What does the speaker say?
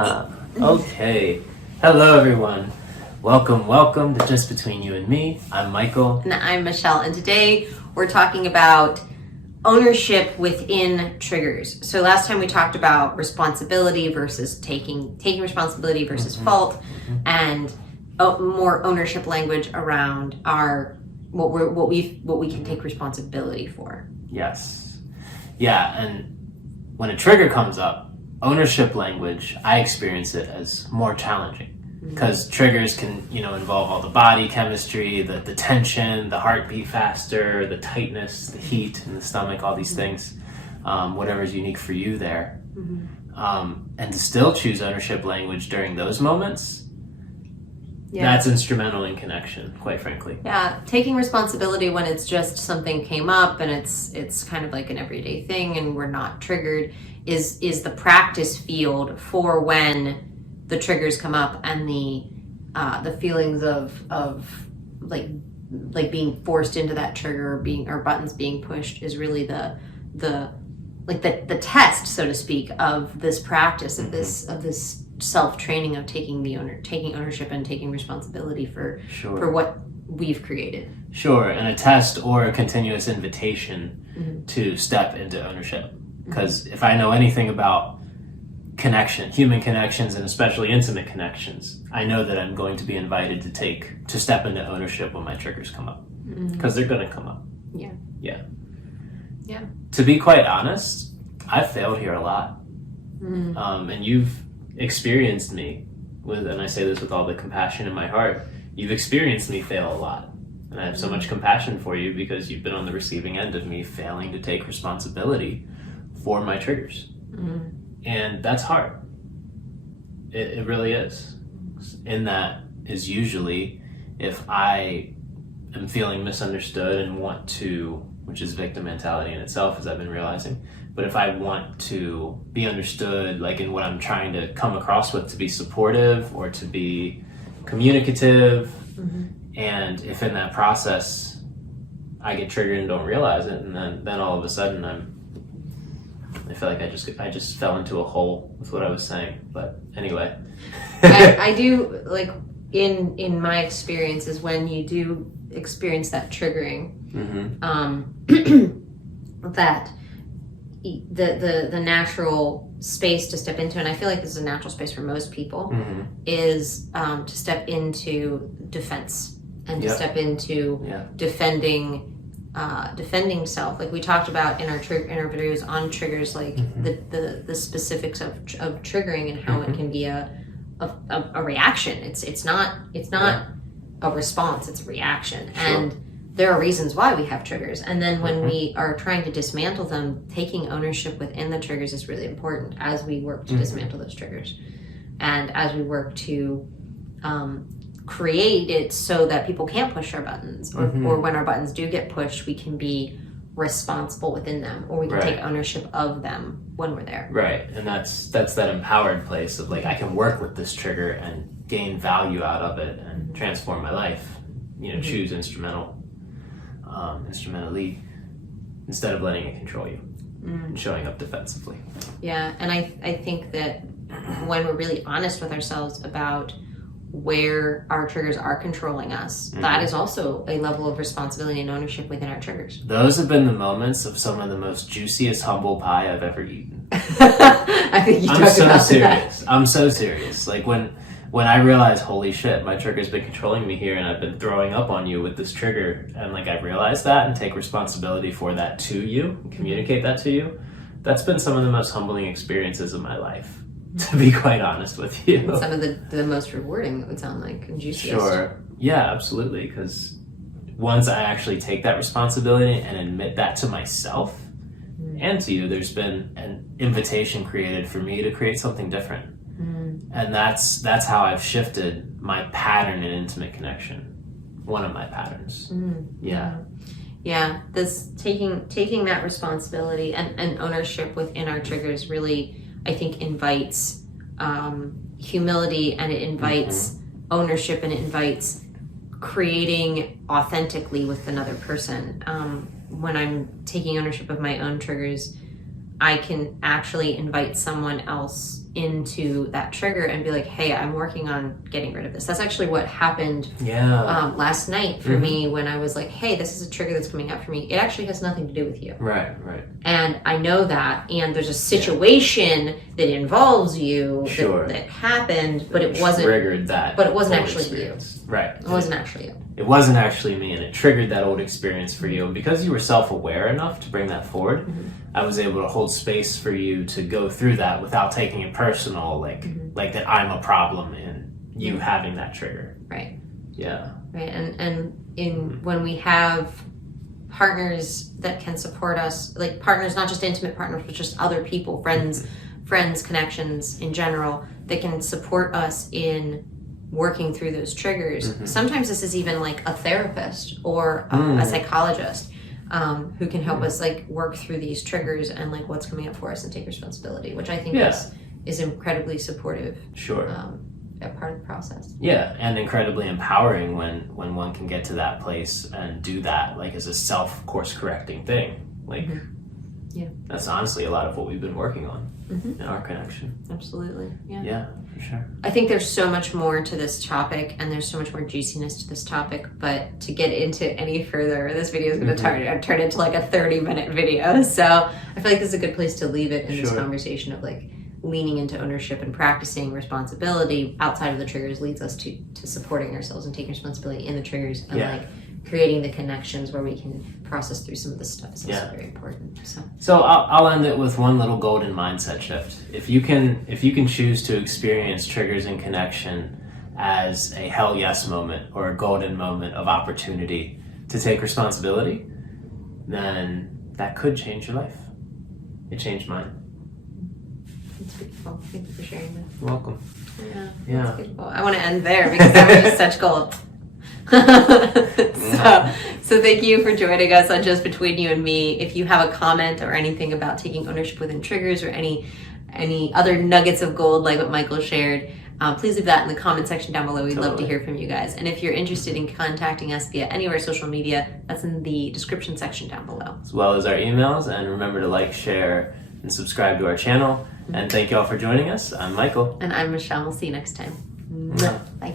Okay. Hello, everyone. Welcome to Just Between You and Me. I'm Michael. And I'm Michelle, and today we're talking about ownership within triggers. So last time we talked about responsibility versus taking responsibility versus fault, and more ownership language around our what we can take responsibility for. Yes. Yeah, and when a trigger comes up, ownership language, I experience it as more challenging because triggers can, involve all the body chemistry, the tension, the heartbeat faster, the tightness, the heat in the stomach, all these things, whatever is unique for you there. And to still choose ownership language during those moments, that's instrumental in connection, quite frankly. Yeah, taking responsibility when it's just something came up and it's kind of like an everyday thing and we're not triggered is the practice field for when the triggers come up and the feelings of like being forced into that trigger or buttons being pushed is really the test, so to speak, of this practice of this self-training of taking ownership and taking responsibility for what we've created. Sure, and a test or a continuous invitation to step into ownership. Because if I know anything about human connections, and especially intimate connections, I know that I'm going to be invited to step into ownership when my triggers come up. Because they're going to come up. Yeah. To be quite honest, I've failed here a lot. And you've experienced me and I say this with all the compassion in my heart, you've experienced me fail a lot. And I have so much compassion for you because you've been on the receiving end of me failing to take responsibility for my triggers. And that's hard. It really is. And that is usually if I am feeling misunderstood and want to, which is victim mentality in itself, as I've been realizing, but if I want to be understood, like in what I'm trying to come across with, to be supportive or to be communicative, and if in that process I get triggered and don't realize it, and then all of a sudden I feel like I just fell into a hole with what I was saying. But anyway, I do, like, in my experience is when you do experience that triggering, that the natural space to step into, and I feel like this is a natural space for most people, is to step into defense and to step into defending self. Like we talked about in our videos on triggers, like the specifics of triggering and how it can be a reaction. It's not a response, it's a reaction. And there are reasons why we have triggers. And then when we are trying to dismantle them, taking ownership within the triggers is really important as we work to dismantle those triggers. And as we work to create it so that people can't push our buttons, or when our buttons do get pushed, we can be responsible within them, or we can take ownership of them when we're there. Right, and that's that empowered place of like, I can work with this trigger and gain value out of it and transform my life, choose instrumentally, instead of letting it control you and showing up defensively. Yeah, and I think that when we're really honest with ourselves about where our triggers are controlling us, that is also a level of responsibility and ownership within our triggers. Those have been the moments of some of the most juiciest humble pie I've ever eaten. I think I'm so serious. I'm so serious. Like when I realize, holy shit, my trigger's been controlling me here and I've been throwing up on you with this trigger, and like I realize that and take responsibility for that to you and communicate that to you, that's been some of the most humbling experiences of my life. To be quite honest with you. And some of the most rewarding, it would sound like, and juiciest. Sure. Yeah, absolutely. Because once I actually take that responsibility and admit that to myself and to you, there's been an invitation created for me to create something different. And that's how I've shifted my pattern in intimate connection. One of my patterns. Yeah, this taking that responsibility and ownership within our triggers really, I think, invites humility, and it invites ownership, and it invites creating authentically with another person. When I'm taking ownership of my own triggers, I can actually invite someone else into that trigger and be like, hey, I'm working on getting rid of this. That's actually what happened last night for me when I was like, hey, this is a trigger that's coming up for me. It actually has nothing to do with you. Right. And I know that, and there's a situation that involves you that happened, but it wasn't triggered that. But it wasn't actually experience. you. Right. It wasn't actually you. It wasn't actually me, and it triggered that old experience for you. And because you were self-aware enough to bring that forward, I was able to hold space for you to go through that without taking it personal, like that I'm a problem in you having that trigger. Right. Yeah. Right. And when we have partners that can support us, like partners, not just intimate partners, but just other people, friends, connections in general, that can support us in working through those triggers. Sometimes this is even like a therapist or a psychologist who can help us like work through these triggers and like what's coming up for us and take responsibility, which I think is incredibly supportive. A part of the process. Yeah, and incredibly empowering when one can get to that place and do that like as a self course correcting thing. Like that's honestly a lot of what we've been working on in our connection. Absolutely. Yeah, for sure. I think there's so much more to this topic and there's so much more juiciness to this topic, but to get into any further, this video is going to turn into like a 30-minute video. So I feel like this is a good place to leave it in this conversation of like leaning into ownership and practicing responsibility outside of the triggers leads us to supporting ourselves and taking responsibility in the triggers and like creating the connections where we can process through some of this stuff is also very important. So I'll end it with one little golden mindset shift. If you can choose to experience triggers and connection as a hell yes moment or a golden moment of opportunity to take responsibility, then that could change your life. It changed mine. It's beautiful. Thank you for sharing that. You're welcome. Yeah. That's beautiful. I want to end there because that was just such gold. So thank you for joining us on Just Between You and Me. If you have a comment or anything about taking ownership within triggers or any other nuggets of gold like what Michael shared, please leave that in the comment section down below. We'd love to hear from you guys. And if you're interested in contacting us via any of our social media, that's in the description section down below. As well as our emails. And remember to like, share, and subscribe to our channel. And thank you all for joining us. I'm Michael. And I'm Michelle. We'll see you next time. Bye.